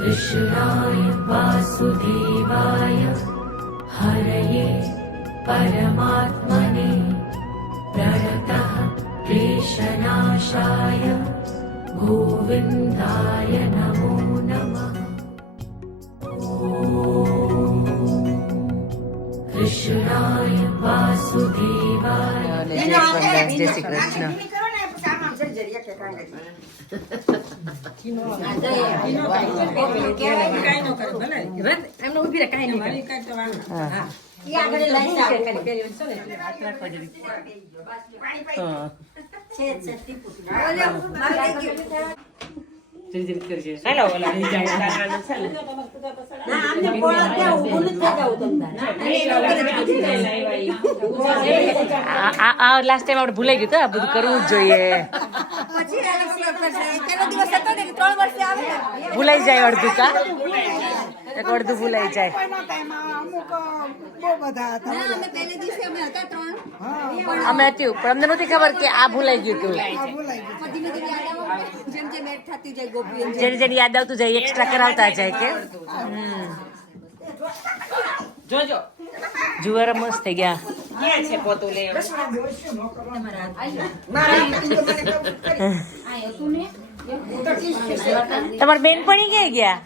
कृष्णाय वासुदेवाय हरये परमात्मने प्रणतः क्लेशनाशाय गोविन्दाय नमो नमः। कृष्णाय वासुदेवाय जय श्री कृष्ण। લાસ્ટ ટાઈમ આપણે ભૂલાઈ ગયું તો આ બધું કરવું જ જોઈએ. ભૂલાઈ જાય અડધું કા એક અડધું ભૂલાઈ જાય. અમે હતું પણ અમને નથી ખબર કે આ ભૂલાઈ ગયું હતું. જેની જેની યાદ આવતું જાય એક્સ્ટ્રા કરાવતા જાય કે જોજો જુવાર મસ્ત થઈ ગયા. તમારી બેનપણી ક્યાં ગયા?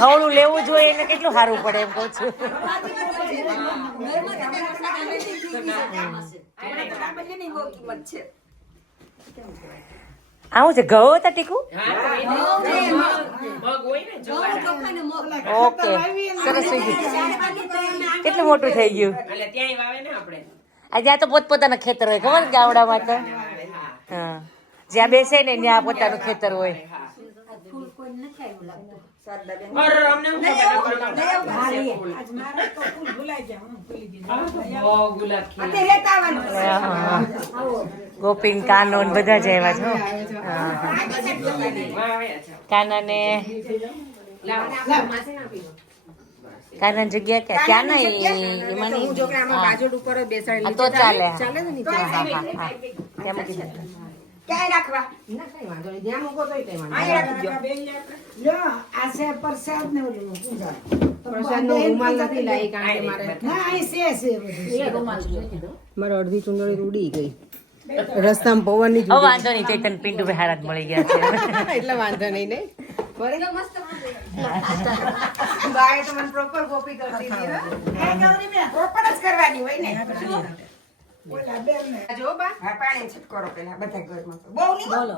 હવળું લેવું જોઈએ એટલે કેટલું સારું પડે એમ કહું છું. આવું છે ઘઉં હતા ટીકું. ઓકે સરસ થઈ ગયું. કેટલું મોટું થઈ ગયું. આજે આ તો પોતપોતાના ખેતર હોય ખબર ગામડામાં તો. હા જ્યાં બેસે ને ત્યાં પોતાનું ખેતર હોય. ગોપીન કાનો બધા જ આવ્યા છો. કાના ને કાના જગ્યા ક્યાં ના તો ચાલે. મારે અડધી ચુંદડી ઉડી ગઈ રસ્તામાં પવનની. વાંધો નહીં ચૈતન પિન્ટુ ભાઈ હારા જ મળી ગયા છે એટલે વાંધો નહીં ને. પ્રોપર કોપી કરતી પ્રોપર જ કરવાની હોય ને. જો બા પાણી છટકારો પેલા બધા ઘરમાં બહુ નહીં બોલો.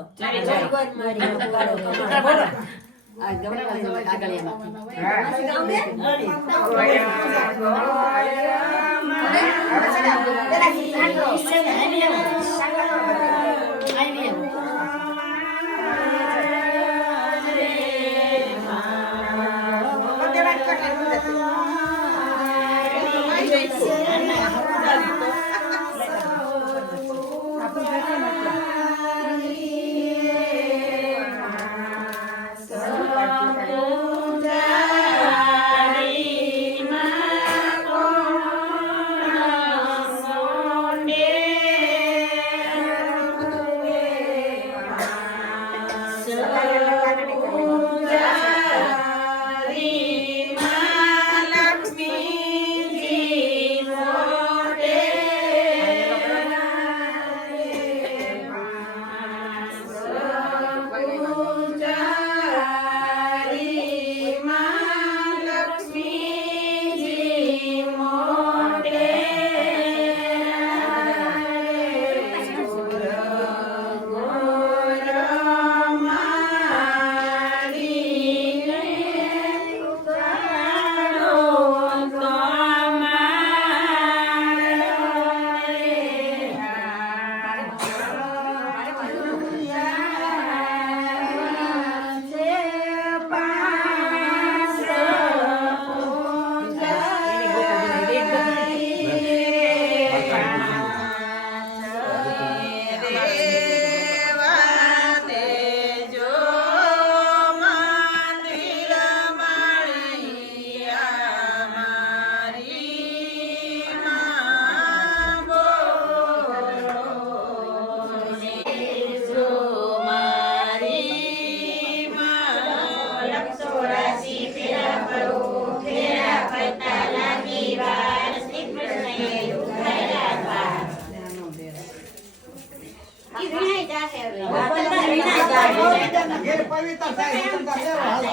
ઘેર પવિત્ર થાય સુંદર લેવો હાલો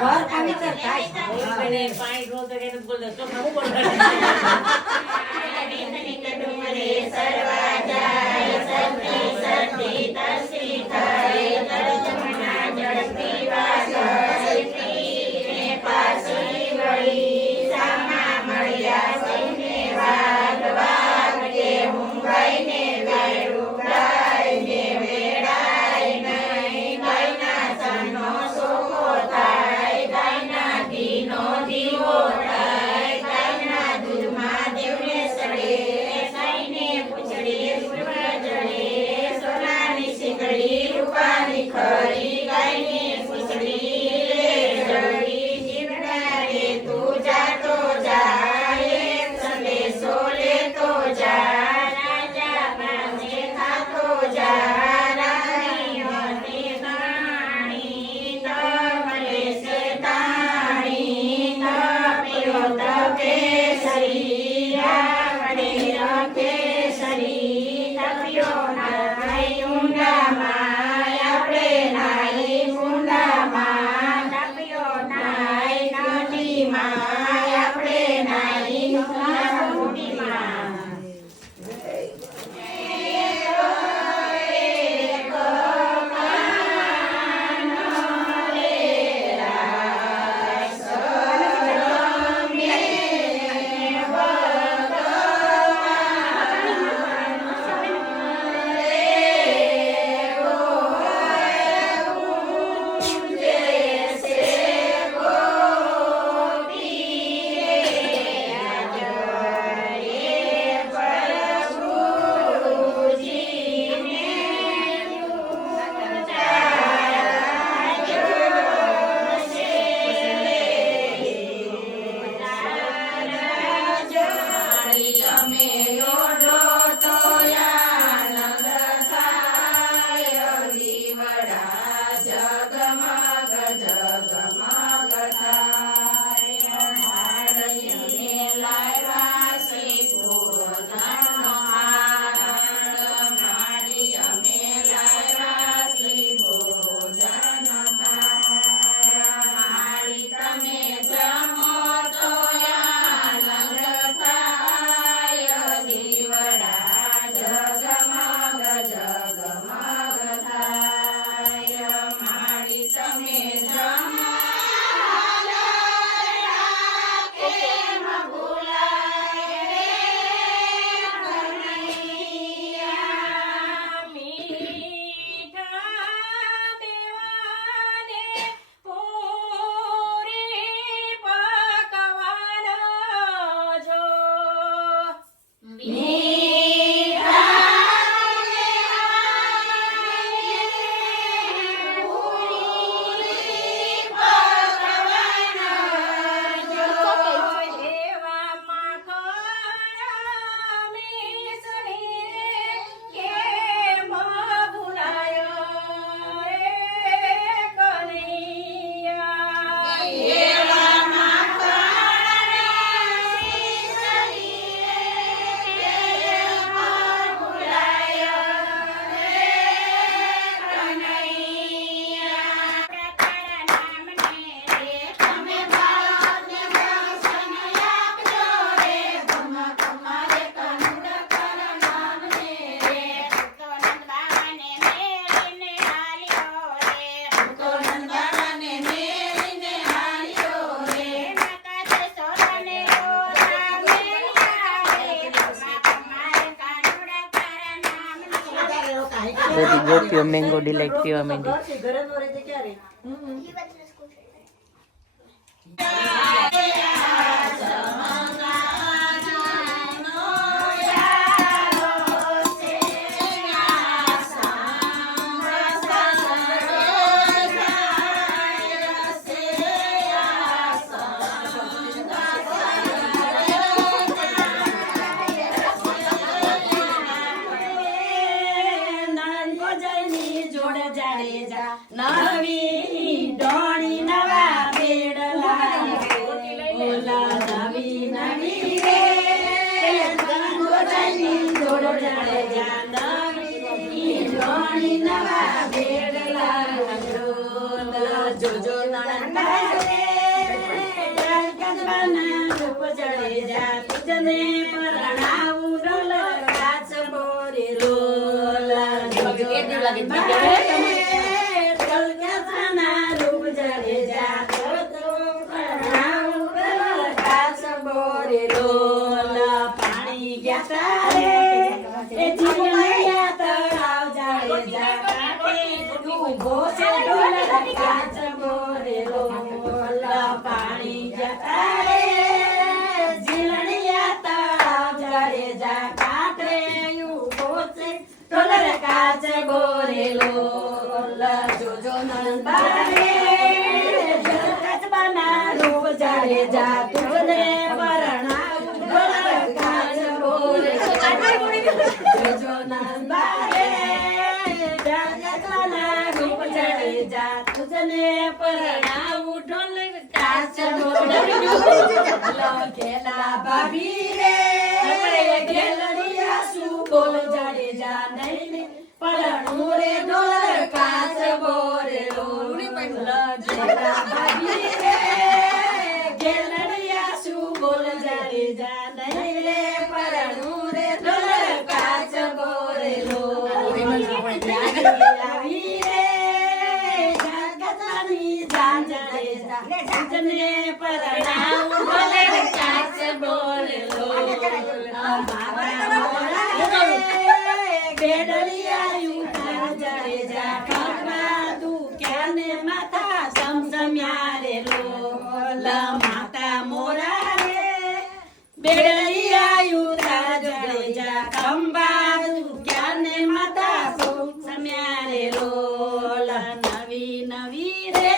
ઘર પવિત્ર થાય. પાણી ઢોળ તો એને બોલ દો ચોખા હું બોલ બધી ગોપીઓ મેંગો ડિલાઇટ પીવા માંડી. નવી ડોણી નવા બેડલા ઓલા નવી નવી રે ગંગોજાની જોડો જાડે જા નવી ડોણી નવા બેડલા જોજો નણંદ બારે કાચબાના રૂપ ચડે જા તુજને પરણાવું રોલ કાચ બોરે રોલ જોજો નણંદ બારે કાચબાના રૂપ ચડે જા પરણાવું રોલ કાચ બોરે રોલ પાણી ગયા તારે એ જીવનયા તળાવ જાડે જા કાટે ઉભો છે ઢોલ કાચ બોરે રોલ પાણી જતા રે જીવનયા તળાવ જાડે જા કાટે ઉભો છે ઢોલ કાચ બોરે રોલ જોજો નણંદ બારે કાચબાના રૂપ જાડે જા તુજને પરણાવું ઢોલ કાચ બોરે જોજો નણંદ બારે કાચબાના રૂપ જાડે જા તુજને પરણાવું ઢોલ કાચ બોરે ખેલા ભાભી રે ખેલડિયા શું બોલ જાડે જા નહીં પરણું રે ઢોલ કાચ બોરે ખેલા ભાભી રે ખેલડિયા શું બોલ જાડે જા નહીં રે પરણું રે ઢોલ કાચ બોરે આવી રે જગતની જાન જાડે જા જને પરણાવું ઢોલ કાચ બોરે બેડલિયા યુ જાડે જા ખંભા તું ક્યાને માથા સમસમ્યા રે લોલ માતા મોરા રે બેડલિયા યુ જાડે જા ખંભા તું ક્યાને માથા સમસમ્યા રે લોલ નવી નવી રે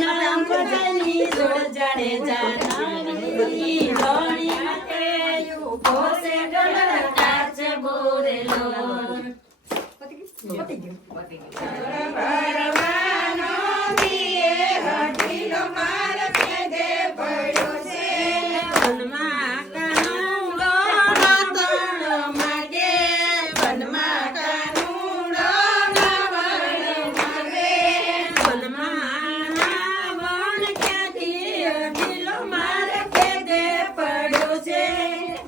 નરમ ભજની જોડ જાડે જા નવી ધોણી માટે યુ ભોસે ઢોલ કાચ બોરે લોલ પરવાનો દીએ હઠીલો માર પેદે પડ્યો છે વનમાં કાનુડો નાતણ માગે વનમાં કાનુડો નાવણ માગે વનમાં નાવણ ક્યાંથી અઢીલો માર પેદે પડ્યો છે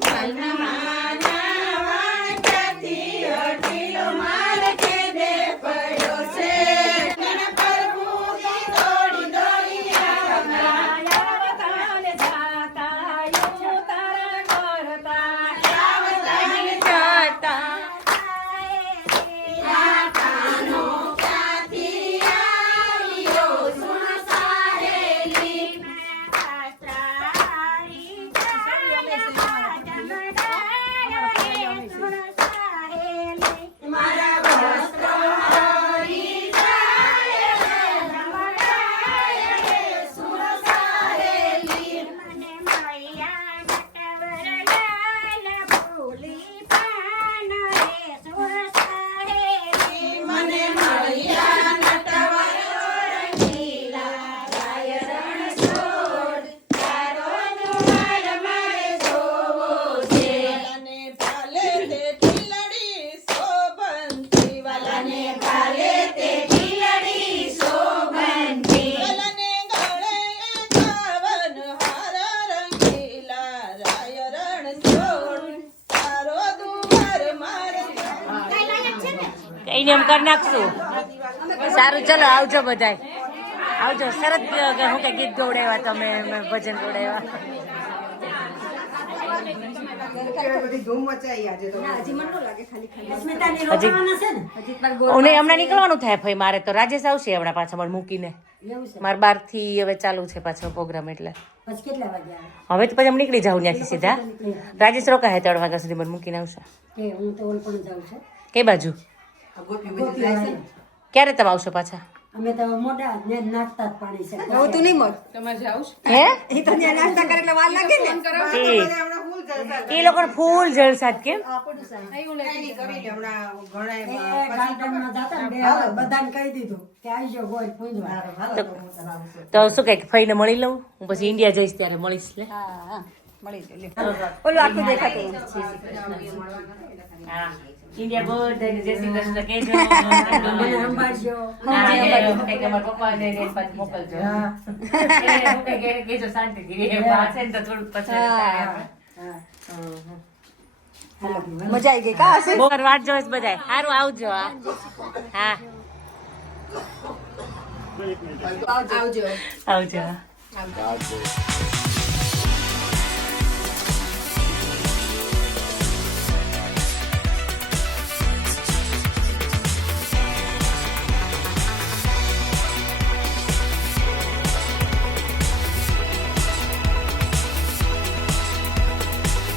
વનમાં નાવણ ક્યાંથી અઢીલો માર પેદે પડ્યો છે પ્રભુજી દોડી દોડી આવતાને જાતા યો તારા કરતા આવતાને જાતા યાતાનો ક્યાંથી આવ્યો સુણ સાહેલી મારા વસ્ત્રો હરી જાય સુર સાહેલી મને મળ્યા નટવર રંગીલા રાયરણ છોડ તારો દ્વાર મારે જોવો છે અને ભાલે તે ઢીલડી શોભંતી વાલાને ભાલે તે ઢીલડી શોભંતી વલને ગળે કાવન હાર રંગીલા રાયરણ છોડ તારો દુવાર મારે કઈ એમ કરી નાખશું. સારું ચલો આવજો બધાય આવજો. સરસ હું કે ગીત ગવડાવ્યા તમે ભજન ગવડાવ્યા. બધી ધૂમ મચાઈ આજે તો હજી હમણાં નીકળવાનું થાય ભાઈ મારે તો. રાજેશ આવશે હમણાં પાછા મને મૂકીને. મારે 12 થી હવે ચાલુ છે પાછો પ્રોગ્રામ એટલે હવે તો પછી અમે નીકળી જાઉં ત્યાંથી સીધા. રાજેશ રોકાય 3 વાગ્યા સુધી મને મૂકીને આવશે. કઈ બાજુ ક્યારે તમે આવશો પાછા? અમે તો મોટા ને નાસ્તા જ પાણી છે. હવે તું નહીં મત તમારે જાવ હે એ તો ત્યાં નાસ્તા કરે એટલે વાર લાગે ને ઠીક. હમણાં ફૂલ જલસા એ લોકો ફૂલ જલસા જ કેમ? કઈ નહીં કરી લે હમણાં ઘણા એ ગાર્ડનમાં જાતા ને બધાને કહી દીધું કે આવજો ગોળ પૂંજવા. તો શું કે ફઈને મળી લઉં હું પછી ઇન્ડિયા જઈશ ત્યારે મળીશ લે. ઓલું આખું દેખાતું હા ઇન્ડિયા બધાને જય શ્રી કૃષ્ણ કહેજો મને સંભાળજો. હા, એ કંઈક અમારા પપ્પાને ને પાછું મોકલજો. એને હું કંઈક એને કહેજો શાંતિથી. એ પાસે ને તો થોડુંક પછી થાય આપણે. મજા આવી ગઈ કા હશે બહુ વાટ જોઈશ બધાય. સારું આવજો. હા આવજો આવજો. આવજો.